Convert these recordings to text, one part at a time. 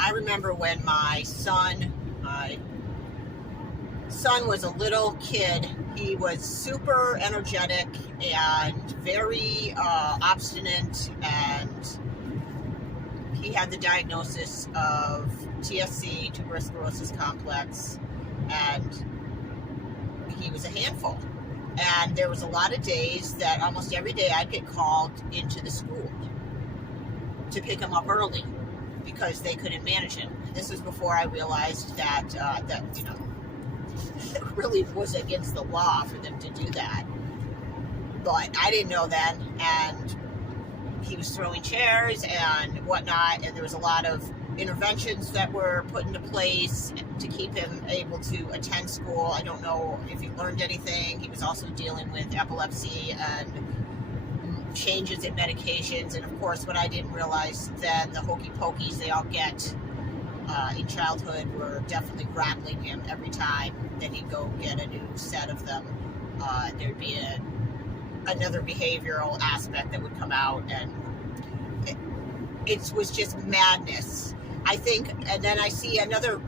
I remember when my son was a little kid. He was super energetic and very obstinate, and he had the diagnosis of TSC, Tuberous Sclerosis Complex, and he was a handful. And there was a lot of days that almost every day I'd get called into the school to pick him up early because they couldn't manage him. And this was before I realized that it really was against the law for them to do that. But I didn't know then, and he was throwing chairs and whatnot, and there was a lot of interventions that were put into place to keep him able to attend school. I don't know if he learned anything. He was also dealing with epilepsy and changes in medications, and of course what I didn't realize then, the hokey pokeys they all get in childhood were definitely grappling him every time. Then he'd go get a new set of them. There'd be another behavioral aspect that would come out, and it was just madness, I think. And then I see other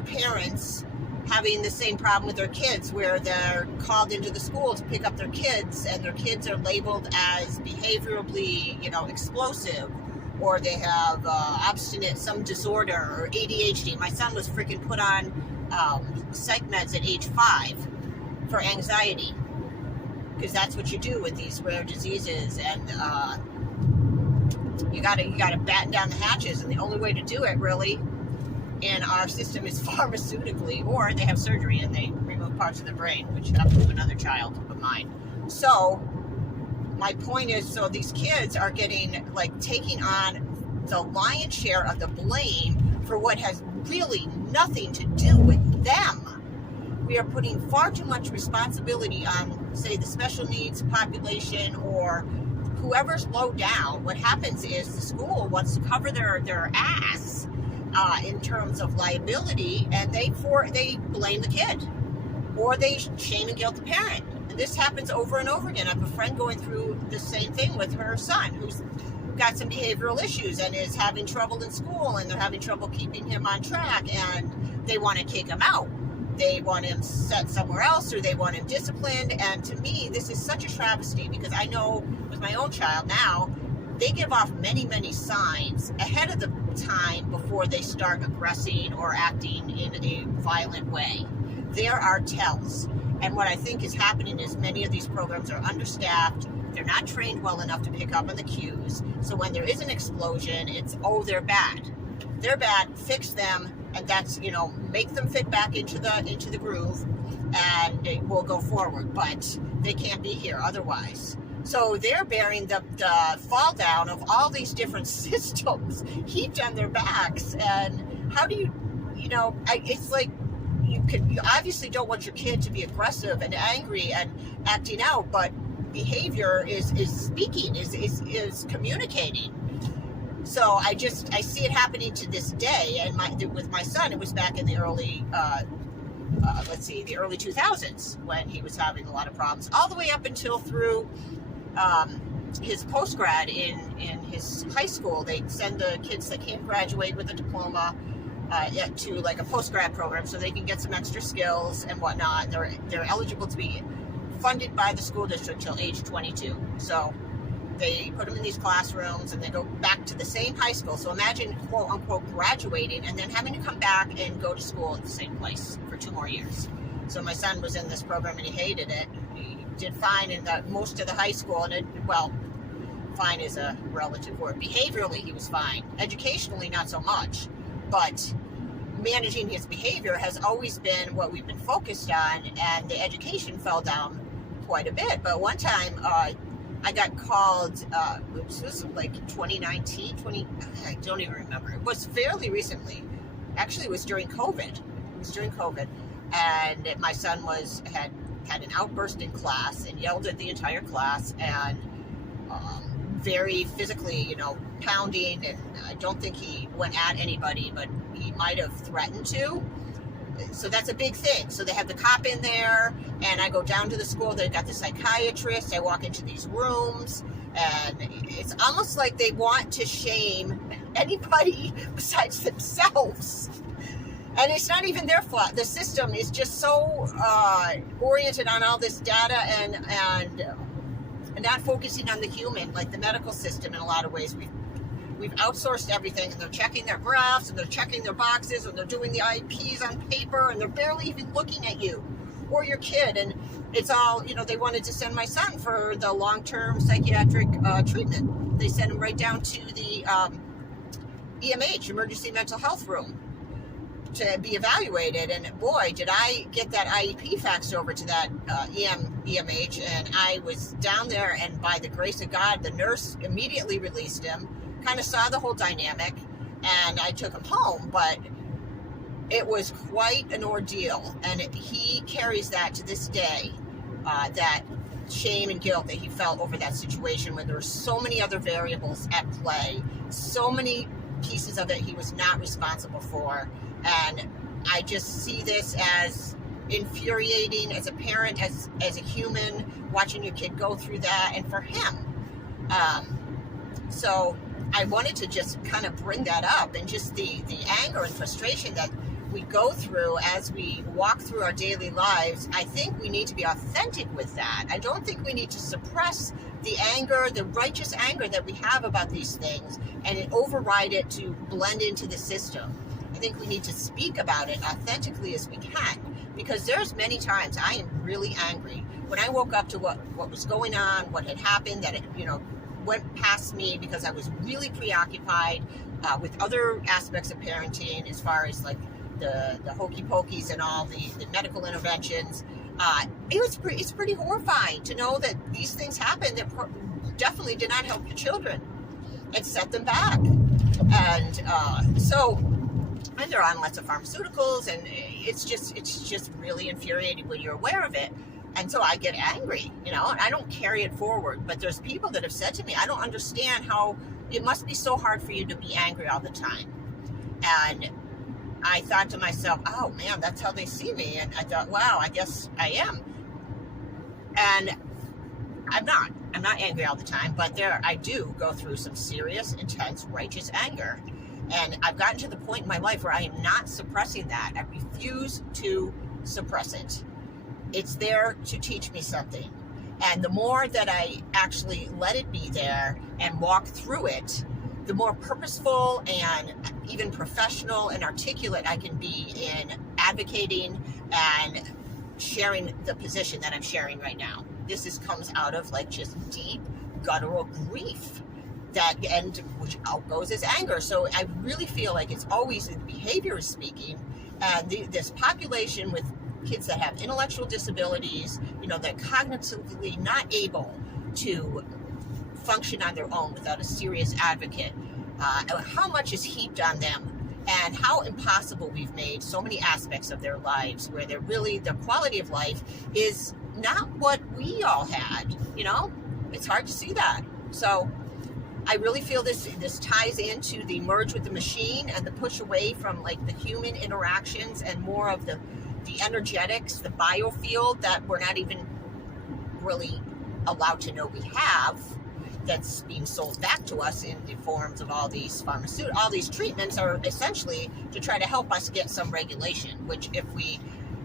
parents having the same problem with their kids, where they're called into the school to pick up their kids, and their kids are labeled as behaviorally, explosive, or they have obstinate, some disorder, or ADHD. My son was freaking put on psych meds at age 5 for anxiety, because that's what you do with these rare diseases, and you gotta batten down the hatches, and the only way to do it really in our system is pharmaceutically, or they have surgery and they remove parts of the brain, which happened to another child of mine. So my point is, so these kids are getting, taking on the lion's share of the blame for what has really nothing to do with them. We are putting far too much responsibility on, say, the special needs population or whoever's low down. What happens is the school wants to cover their ass in terms of liability, and they blame the kid, or they shame and guilt the parent. And this happens over and over again. I have a friend going through the same thing with her son, who's got some behavioral issues and is having trouble in school, and they're having trouble keeping him on track, and they want to kick him out. They want him set somewhere else, or they want him disciplined. And to me, this is such a travesty, because I know with my own child now, they give off many, many signs ahead of the time before they start aggressing or acting in a violent way. There are tells. And what I think is happening is many of these programs are understaffed. They're not trained well enough to pick up on the cues. So when there is an explosion, it's, oh, they're bad. They're bad, fix them, and that's, make them fit back into the groove, and we'll go forward. But they can't be here otherwise. So they're bearing the fall down of all these different systems heaped on their backs. And how do you, it's like you obviously don't want your kid to be aggressive and angry and acting out, but behavior is speaking, is communicating. So I see it happening to this day. And with my son, it was back in the early, the early 2000s when he was having a lot of problems, all the way up until through his post-grad in his high school. They send the kids that can't graduate with a diploma to a post-grad program so they can get some extra skills and whatnot. They're eligible to be funded by the school district till age 22. So they put them in these classrooms and they go back to the same high school. So imagine, quote unquote, graduating and then having to come back and go to school at the same place for 2 more years. So my son was in this program and he hated it. He did fine in most of the high school, and fine is a relative word. Behaviorally, he was fine. Educationally, not so much. But managing his behavior has always been what we've been focused on, and the education fell down quite a bit. But one time, I got called, this was 2019, I don't even remember. It was fairly recently. Actually, it was during COVID. And my son had an outburst in class and yelled at the entire class, and very physically, pounding, and I don't think he went at anybody, but he might have threatened to. So that's a big thing. So they have the cop in there, and I go down to the school. They've got the psychiatrist. I walk into these rooms, And it's almost like they want to shame anybody besides themselves. And it's not even their fault. The system is just so oriented on all this data and not focusing on the human, like the medical system in a lot of ways. We've outsourced everything, and they're checking their graphs, and they're checking their boxes, and they're doing the IPs on paper, and they're barely even looking at you or your kid. And it's all, they wanted to send my son for the long-term psychiatric treatment. They sent him right down to the EMH, emergency mental health room, to be evaluated. And boy, did I get that IEP faxed over to that EMH, and I was down there, and by the grace of God, the nurse immediately released him, kind of saw the whole dynamic, and I took him home. But it was quite an ordeal, and he carries that to this day, that shame and guilt that he felt over that situation when there were so many other variables at play, so many pieces of it he was not responsible for. And I just see this as infuriating as a parent, as a human, watching your kid go through that, and for him. So I wanted to just kind of bring that up, and just the anger and frustration that we go through as we walk through our daily lives. I think we need to be authentic with that. I don't think we need to suppress the anger, the righteous anger that we have about these things, and override it to blend into the system. I think we need to speak about it authentically as we can, because there's many times I am really angry when I woke up to what was going on, what had happened, that it went past me because I was really preoccupied with other aspects of parenting, as far as like the hokey pokeys and all the medical interventions. It's pretty horrifying to know that these things happen that definitely did not help your children and set them back. And and they're on lots of pharmaceuticals, and it's just really infuriating when you're aware of it. And so I get angry, and I don't carry it forward. But there's people that have said to me, I don't understand how it must be so hard for you to be angry all the time. And I thought to myself, oh man, that's how they see me. And I thought, wow, I guess I am. And I'm not angry all the time, but I do go through some serious, intense, righteous anger. And I've gotten to the point in my life where I am not suppressing that. I refuse to suppress it. It's there to teach me something. And the more that I actually let it be there and walk through it, the more purposeful and even professional and articulate I can be in advocating and sharing the position that I'm sharing right now. This comes out of like just deep guttural grief, which outgoes as anger. So I really feel like it's always the behavior is speaking, and this population with kids that have intellectual disabilities, they're cognitively not able to function on their own without a serious advocate, how much is heaped on them, and how impossible we've made so many aspects of their lives where their quality of life is not what we all had. It's hard to see that. So I really feel this ties into the merge with the machine and the push away from like the human interactions and more of the energetics, the biofield that we're not even really allowed to know we have, that's being sold back to us in the forms of all these pharmaceuticals. All these treatments are essentially to try to help us get some regulation, which if we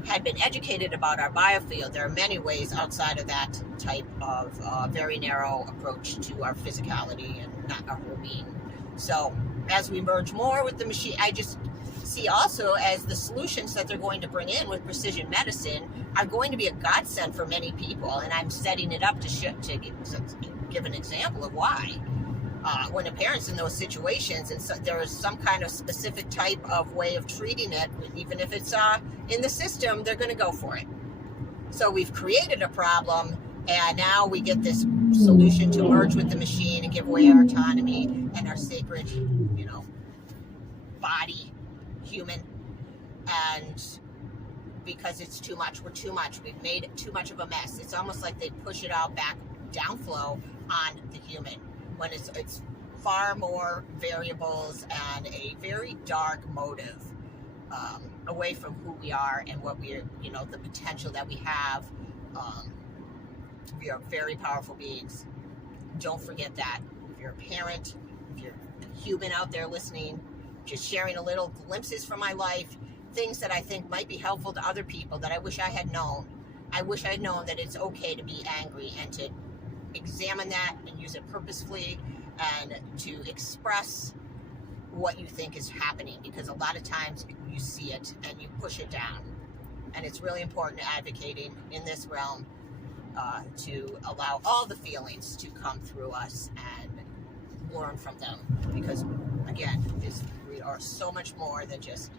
had been educated about our biofield, there are many ways outside of that type of very narrow approach to our physicality and not our whole being. So as we merge more with the machine, I just see also as the solutions that they're going to bring in with precision medicine are going to be a godsend for many people. And I'm setting it up to give an example of why. When a parent's in those situations and so there is some kind of specific type of way of treating it, even if it's in the system, they're going to go for it. So we've created a problem, and now we get this solution to merge with the machine and give away our autonomy and our sacred, body, human. And because it's too much, we're too much. We've made too much of a mess. It's almost like they push it all back downflow on the human, when it's far more variables and a very dark motive away from who we are and what we're, the potential that we have. We are very powerful beings. don't forget that. If you're a parent, if you're a human out there listening, just sharing a little glimpses from my life, things that I think might be helpful to other people that I wish I had known. I wish I had known that it's okay to be angry and to examine that and use it purposefully and to express what you think is happening, because a lot of times you see it and you push it down. And it's really important advocating in this realm to allow all the feelings to come through us and learn from them, because again, we are so much more than just